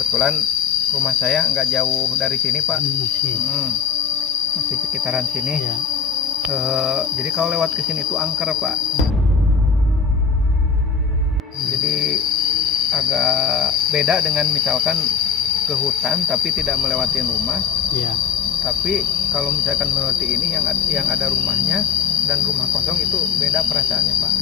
kebetulan rumah saya nggak jauh dari sini Pak. Masih sekitaran sini ya. Jadi kalau lewat ke sini tuh angker Pak. Jadi agak beda dengan misalkan ke hutan tapi tidak melewati rumah. Iya. Tapi kalau misalkan melewati ini yang ada rumahnya dan rumah kosong itu beda perasaannya Pak.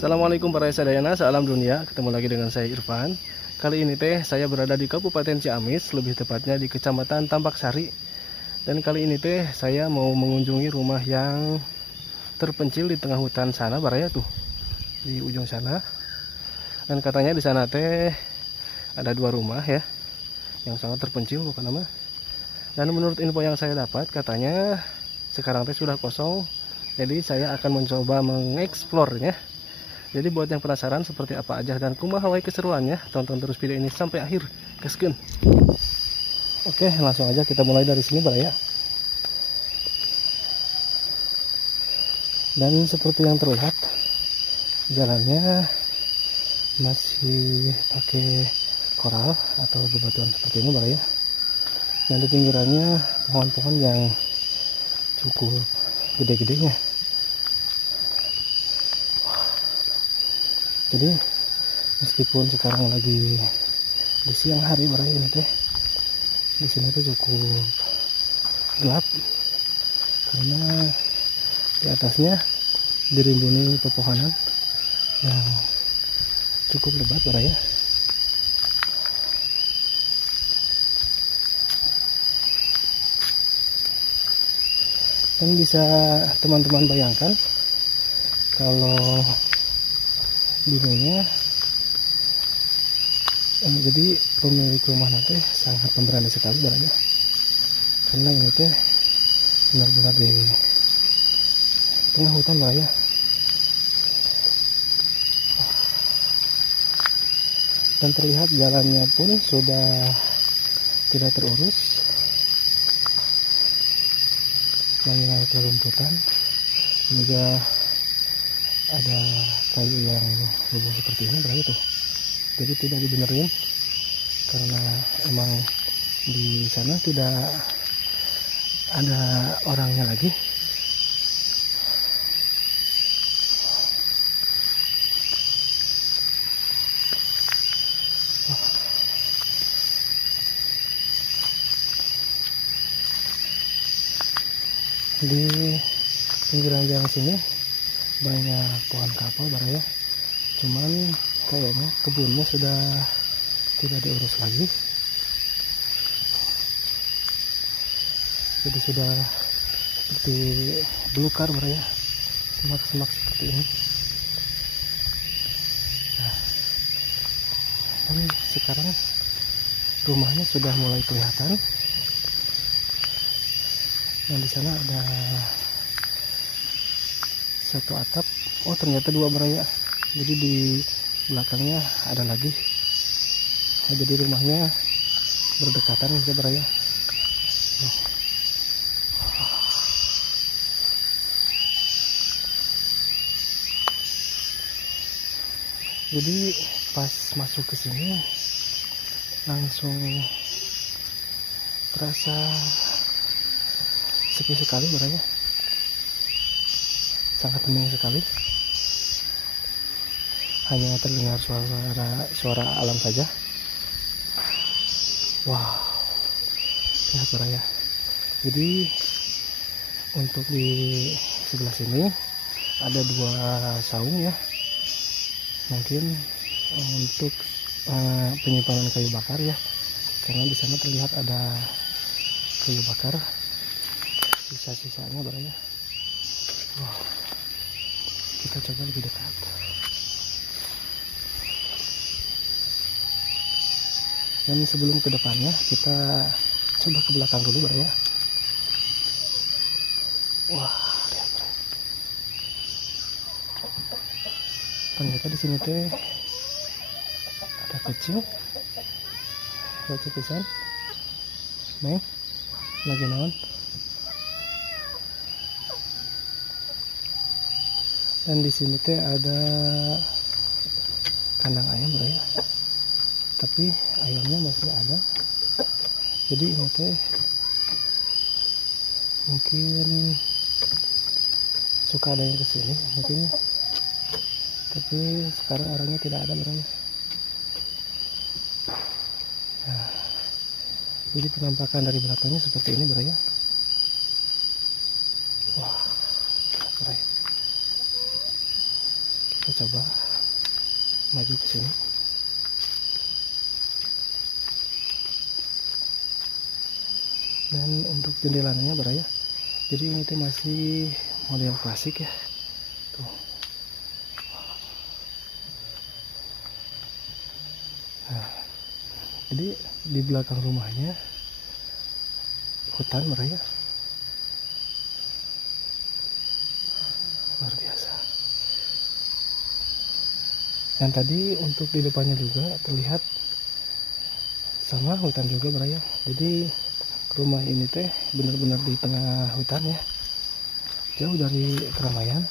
Assalamualaikum para sadayana, salam dunia. Ketemu lagi dengan saya Irfan. Kali ini saya berada di Kabupaten Ciamis, lebih tepatnya di Kecamatan Tambak Sari. Dan kali ini saya mau mengunjungi rumah yang terpencil di tengah hutan sana, baraya tuh di ujung sana. Dan katanya di sana ada dua rumah ya, yang sangat terpencil bukan nama. Dan menurut info yang saya dapat, katanya sekarang sudah kosong. Jadi saya akan mencoba mengeksplornya. Jadi buat yang penasaran seperti apa aja dan kumaha wae keseruannya, tonton terus video ini sampai akhir. Gaskeun. Oke, langsung aja kita mulai dari sini baraya. Dan seperti yang terlihat, jalannya masih pakai koral atau bebatuan seperti ini baraya. Dan di pinggirannya pohon-pohon yang cukup gede-gedenya. Jadi meskipun sekarang lagi di siang hari baraya ini di sini cukup gelap karena di atasnya dirimbuni pepohonan yang cukup lebat baraya. Dan bisa teman-teman bayangkan kalau dulunya jadi pemilik rumah nanti sangat pemberani sekali barangnya, karena ini benar-benar di tengah hutan barangnya. Dan terlihat jalannya pun sudah tidak terurus, banyak rerumputan, juga ada kayu yang rubuh seperti ini berarti tuh. Jadi tidak dibenerin karena emang di sana tidak ada orangnya lagi. Di pinggiran jalan sini banyak pohon kapau baraya, cuman kayaknya kebunnya sudah tidak diurus lagi, jadi sudah seperti belukar baraya, semak-semak seperti ini. Nah, dan sekarang rumahnya sudah mulai kelihatan, dan di sana ada satu atap. Oh, ternyata dua baraya. Jadi di belakangnya ada lagi. Nah, jadi rumahnya berdekatan ya baraya. Oh. Jadi pas masuk ke sini langsung terasa sepi sekali baraya. Sangat hening sekali, hanya terdengar suara alam saja. Wow, lihat baraya. Jadi untuk di sebelah sini ada dua saung ya, mungkin untuk penyimpanan kayu bakar ya, karena di sana terlihat ada kayu bakar sisa-sisanya baraya. Wow, kita coba lebih dekat. Dan sebelum ke depannya kita coba ke belakang dulu baraya. Wah, lihat baraya. Ternyata di sini ada kucing. Lihat pisan. Neng, lagi naon? Dan di sini ada kandang ayam ya, tapi ayamnya masih ada. Jadi ini teh mungkin suka ada yang kesini mungkin, tapi sekarang orangnya tidak ada berarti. Nah, jadi penampakan dari belakangnya seperti ini berarti. Wah, berarti. Kita coba maju ke sini. Dan untuk jendelanya beraya, jadi ini tuh masih model klasik ya. Tuh. Nah, jadi di belakang rumahnya hutan beraya, luar biasa. Dan tadi untuk di depannya juga terlihat sama hutan juga beraya. Jadi rumah ini teh benar-benar di tengah hutan ya, jauh dari keramaian.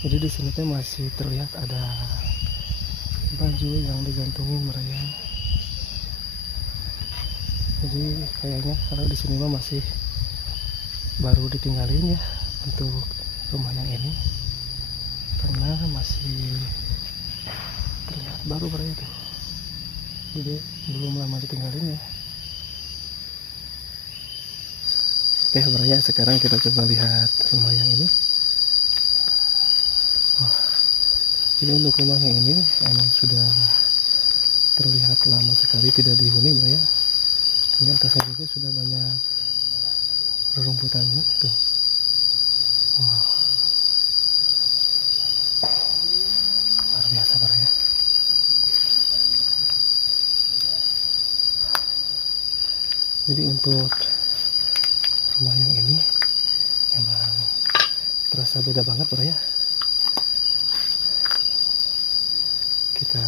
Jadi di sini teh masih terlihat ada baju yang digantungin mereka. Jadi kayaknya kalau di sini mah masih baru ditinggalin ya untuk rumah yang ini, karena masih terlihat baru berarti itu. Jadi belum lama ditinggalin ya. Oke berarti sekarang kita coba lihat rumah yang ini. Wah, jadi untuk rumah yang ini emang sudah terlihat lama sekali tidak dihuni berarti. Ini atasnya juga sudah banyak rerumputan tuh. Wah, luar biasa berarti. Jadi untuk rumah yang ini emang terasa beda banget berarti. Kita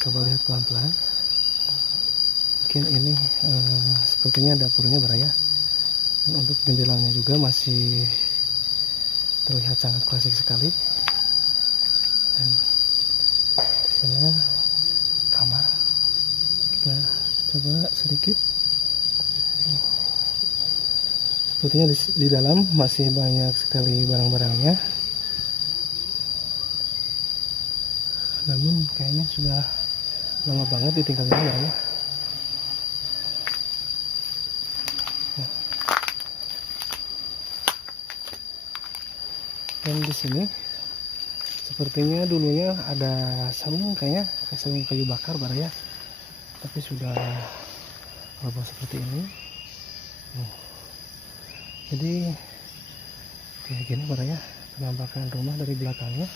coba lihat pelan-pelan. Mungkin ini sepertinya dapurnya beraya. Dan untuk jendelanya juga masih terlihat sangat klasik sekali. Dan di sini kamar. Kita coba sedikit. Sepertinya di dalam masih banyak sekali barang-barangnya. Namun kayaknya sudah lama banget ditinggalin barangnya. Dan di sini sepertinya dulunya ada sarung, kayaknya sarung kayu bakar baraya, tapi sudah roboh seperti ini. Jadi kayak gini baraya penampakan rumah dari belakangnya.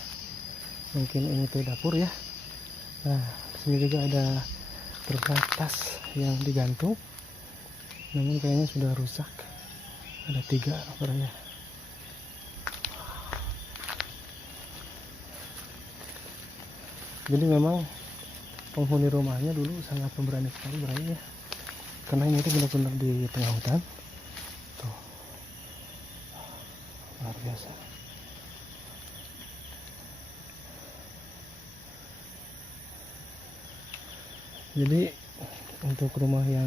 Mungkin ini tuh dapur ya. Nah, di sini juga ada terbatas yang digantung, namun kayaknya sudah rusak. Ada 3 baraya. Jadi memang penghuni rumahnya dulu sangat pemberani sekali berarti ya, karena ini tuh benar-benar di tengah hutan. Tuh, luar biasa. Jadi untuk rumah yang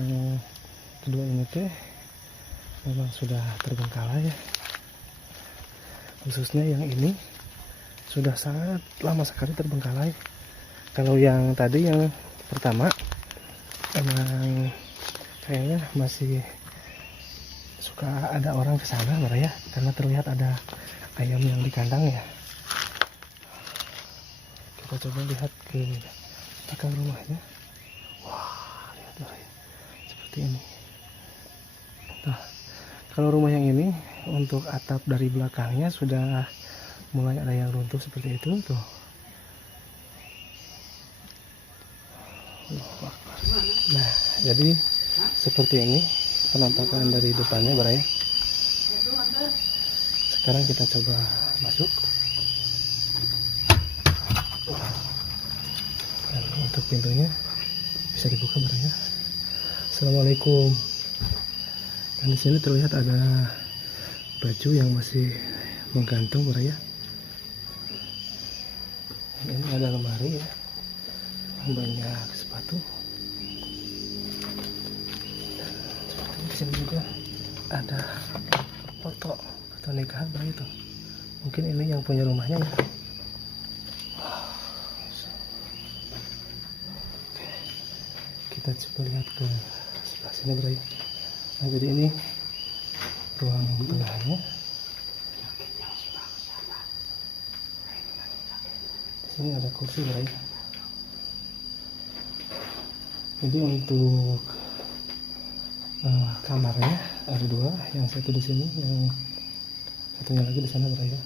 kedua ini teh memang sudah terbengkalai ya, khususnya yang ini sudah sangat lama sekali terbengkalai. Kalau yang tadi yang pertama emang kayaknya masih suka ada orang ke sana ya, karena terlihat ada ayam yang di kandang ya. Kita coba lihat ke belakang rumahnya. Wah, lihat ya, seperti ini. Nah, kalau rumah yang ini untuk atap dari belakangnya sudah mulai ada yang runtuh seperti itu tuh. Nah, jadi seperti ini penampakan dari depannya baraya. Sekarang kita coba masuk. Dan untuk pintunya bisa dibuka baraya. Assalamualaikum. Dan di sini terlihat ada baju yang masih menggantung ya. Ini ada lemari ya, banyak sepatu. Dan di sini juga ada foto nikahan itu. Mungkin ini yang punya rumahnya ya. Oke, kita coba lihat ke sebelah sini ya. Nah, jadi ini ruang tengahnya. Di sini ada kursi ya. Jadi untuk kamarnya ada dua, yang satu di sini, yang satunya lagi di sana ya.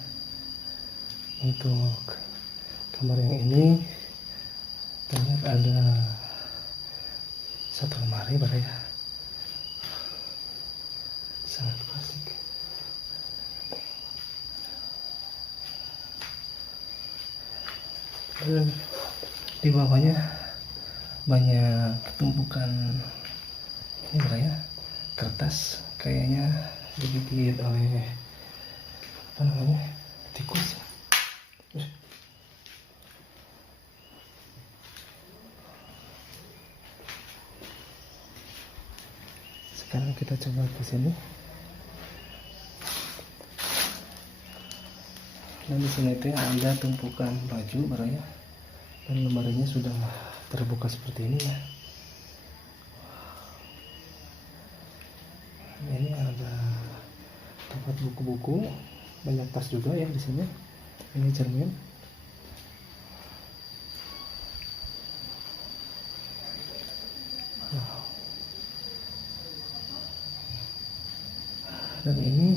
Untuk kamar yang ini terlihat ada satu lemari ya. Sangat klasik. Dan di bawahnya banyak tumpukan ini ya, kertas, kayaknya digigit oleh apa namanya, tikus. Sekarang kita coba ke sini. Dan di sini teh ada tumpukan baju ya. Dan lemarinya sudah terbuka seperti ini ya. Ini ada tempat buku-buku, banyak tas juga ya di sini. Ini cermin. Dan ini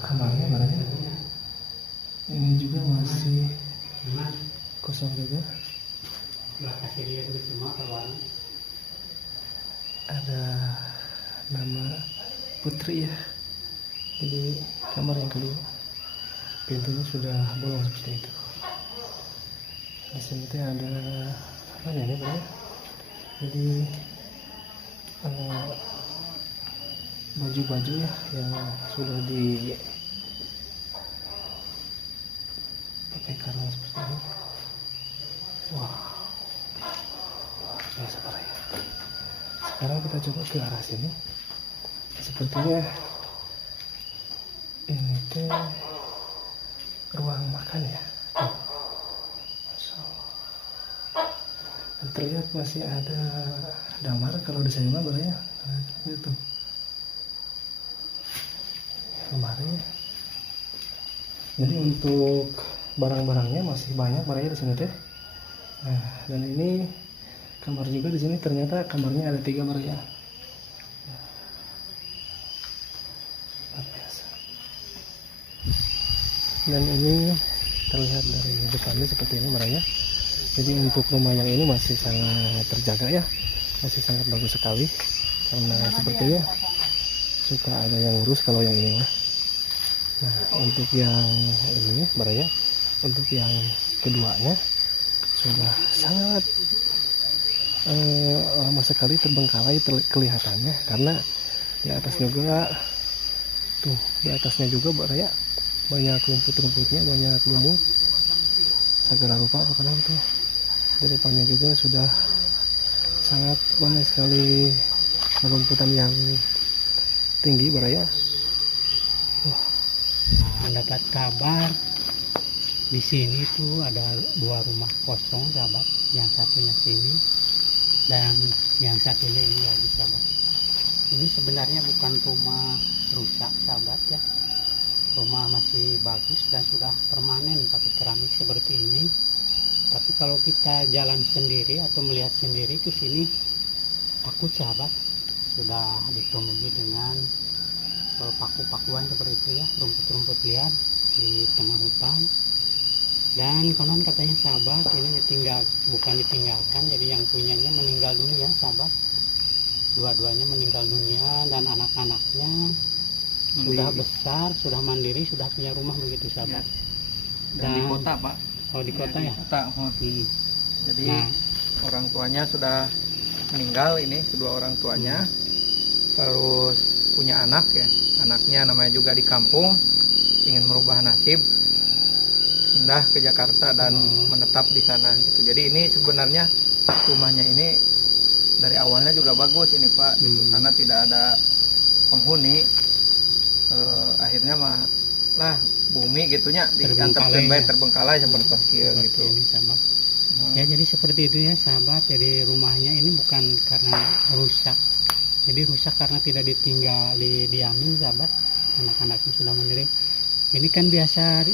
kamarnya ya. Ini juga masih kosong juga. Ada nama Putri ya. Jadi kamar yang kedua, pintunya sudah bolong seperti itu. Di sini ada apa ya ini ya? Jadi baju-baju ya yang sudah di pakai karung seperti ini. Wah, biasa ya. Sekarang kita coba ke arah sini. Sepertinya ini teh ruang makan ya. Dan terlihat masih ada damar kalau di sini mah ya. Nah, itu lemari. Jadi untuk barang-barangnya masih banyak ya di sini teh. Nah, dan ini kamar juga di sini, ternyata kamarnya ada 3 ya. Biasa. Dan ini terlihat dari depannya seperti ini ya. Jadi untuk rumah yang ini masih sangat terjaga ya, masih sangat bagus sekali. Karena sepertinya suka ada yang urus kalau yang ini mah. Nah, untuk yang ini ya, untuk yang keduanya sudah sangat lama sekali terbengkalai kelihatannya, karena di atas juga tuh, di atasnya juga ya banyak rumput-rumputnya, banyak lumut segala rupa karena tuh. Di depannya juga sudah sangat banyak sekali rumputan yang tinggi ya. Mendapat kabar di sini tuh ada 2 rumah kosong sahabat, yang satunya sini dan yang satunya ini lagi sahabat. Ini sebenarnya bukan rumah rusak sahabat ya, rumah masih bagus dan sudah permanen pakai keramik seperti ini. Tapi kalau kita jalan sendiri atau melihat sendiri ke sini takut sahabat, sudah ditumbuhi dengan paku-pakuan seperti itu ya, rumput-rumput liar di tengah hutan. Dan konon katanya sahabat ini bukan ditinggalkan, jadi yang punyanya meninggal dunia sahabat, dua-duanya meninggal dunia, dan anak-anaknya sudah besar, sudah mandiri, sudah punya rumah begitu sahabat ya. Dan di kota Pak. Oh di kota ya, di kota. Jadi orang tuanya sudah meninggal, ini kedua orang tuanya. terus punya anak ya, anaknya namanya juga di kampung, ingin merubah nasib, pindah ke Jakarta dan menetap di sana gitu. Jadi ini sebenarnya rumahnya ini dari awalnya juga bagus ini Pak, gitu. Karena tidak ada penghuni, akhirnya mah lah bumi gitunya diantepkeun bae terbengkalai seperti kieu gitu. Ini sahabat. Ya jadi seperti itu ya sahabat. Jadi rumahnya ini bukan karena rusak. Jadi rusak karena tidak ditinggali diamin sahabat. Anak-anaknya sudah mandiri. Ini kan biasa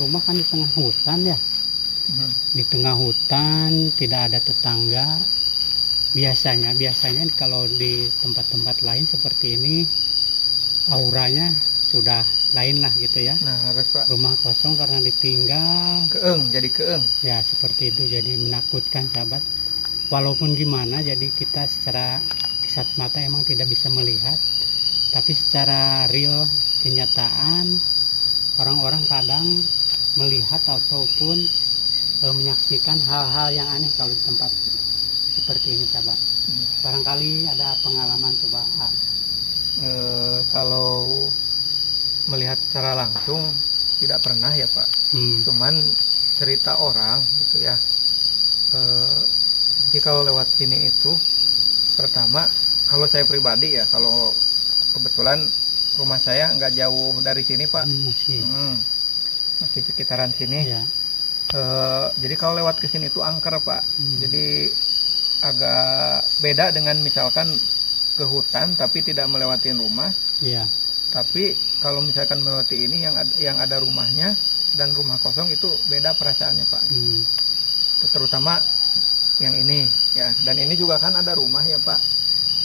rumah kan di tengah hutan ya. Di tengah hutan tidak ada tetangga. Biasanya kalau di tempat-tempat lain seperti ini auranya sudah lain lah gitu ya. Nah harus Pak. Rumah kosong karena ditinggal. Jadi keeng. Ya seperti itu, jadi menakutkan sahabat. Walaupun gimana, jadi kita secara kasat mata emang tidak bisa melihat. Tapi secara real kenyataan orang-orang kadang melihat ataupun menyaksikan hal-hal yang aneh kalau di tempat seperti ini sahabat. Barangkali ada pengalaman coba. Kalau melihat secara langsung tidak pernah ya Pak. Cuman cerita orang gitu ya. Jadi kalau lewat sini itu pertama, kalau saya pribadi ya, kalau kebetulan rumah saya nggak jauh dari sini Pak. Masih sekitaran sini ya. Jadi kalau lewat ke sini itu angker Pak. Jadi agak beda dengan misalkan ke hutan tapi tidak melewati rumah. Iya. Tapi kalau misalkan melewati ini yang ada rumahnya dan rumah kosong itu beda perasaannya Pak. Terutama yang ini ya, dan ini juga kan ada rumah ya Pak.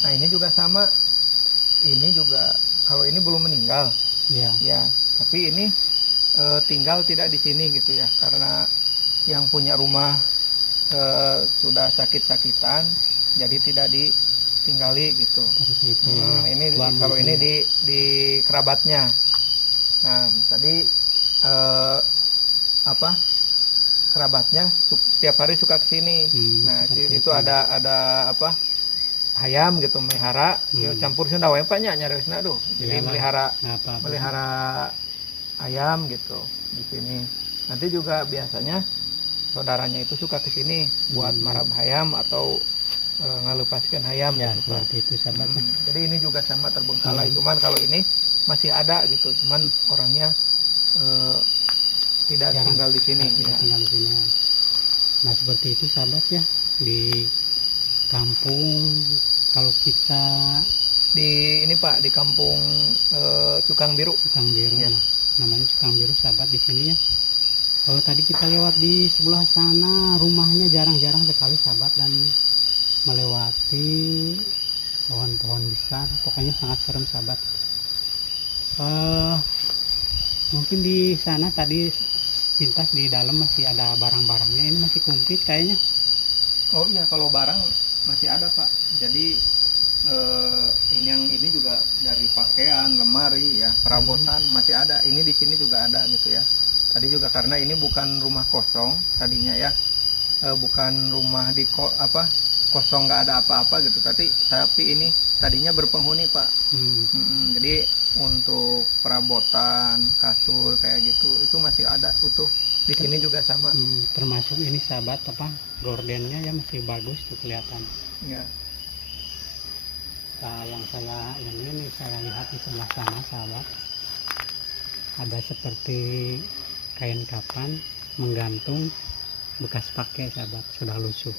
Nah ini juga sama, ini juga kalau ini belum meninggal ya, tapi ini tinggal tidak di sini gitu ya, karena yang punya rumah sudah sakit-sakitan jadi tidak ditinggali gitu. Ini kalau ini di kerabatnya. Nah tadi kerabatnya setiap hari suka kesini. Nah itu ada apa, ayam gitu melihara, campur Sunda wae Pak nya nyareusna aduh. Jadi melihara ayam gitu di sini. Nanti juga biasanya saudaranya itu suka kesini buat marab ayam atau ngalupaskan ayam ya, gitu, seperti itu sahabat. Jadi ini juga sama terbengkalai, cuman kalau ini masih ada gitu, cuman orangnya tidak tinggal di sini ya. Tinggal di sini. Nah seperti itu sahabat ya, di kampung kalau kita di ini Pak, di kampung Cukang Biru. Ya. Nah, namanya Cukang Biru sahabat di sini ya. Kalau tadi kita lewat di sebelah sana, rumahnya jarang-jarang sekali sahabat, dan melewati pohon-pohon besar, pokoknya sangat serem sahabat. Mungkin di sana tadi pintas di dalam masih ada barang-barangnya, ini masih komplit kayaknya. Oh iya, kalau barang masih ada Pak. Jadi ini juga dari pakaian, lemari ya, perabotan masih ada. Ini di sini juga ada gitu ya. Tadi juga karena ini bukan rumah kosong tadinya ya, bukan rumah kosong nggak ada apa-apa gitu. Tapi ini tadinya berpenghuni Pak. Jadi untuk perabotan, kasur kayak gitu itu masih ada utuh. Di sini juga sama. Termasuk ini sahabat gordennya ya masih bagus tuh kelihatan. Ya. Nah, yang saya lihat di sebelah sana sahabat, ada seperti kain kapan menggantung bekas pakai sahabat, sudah lusuh.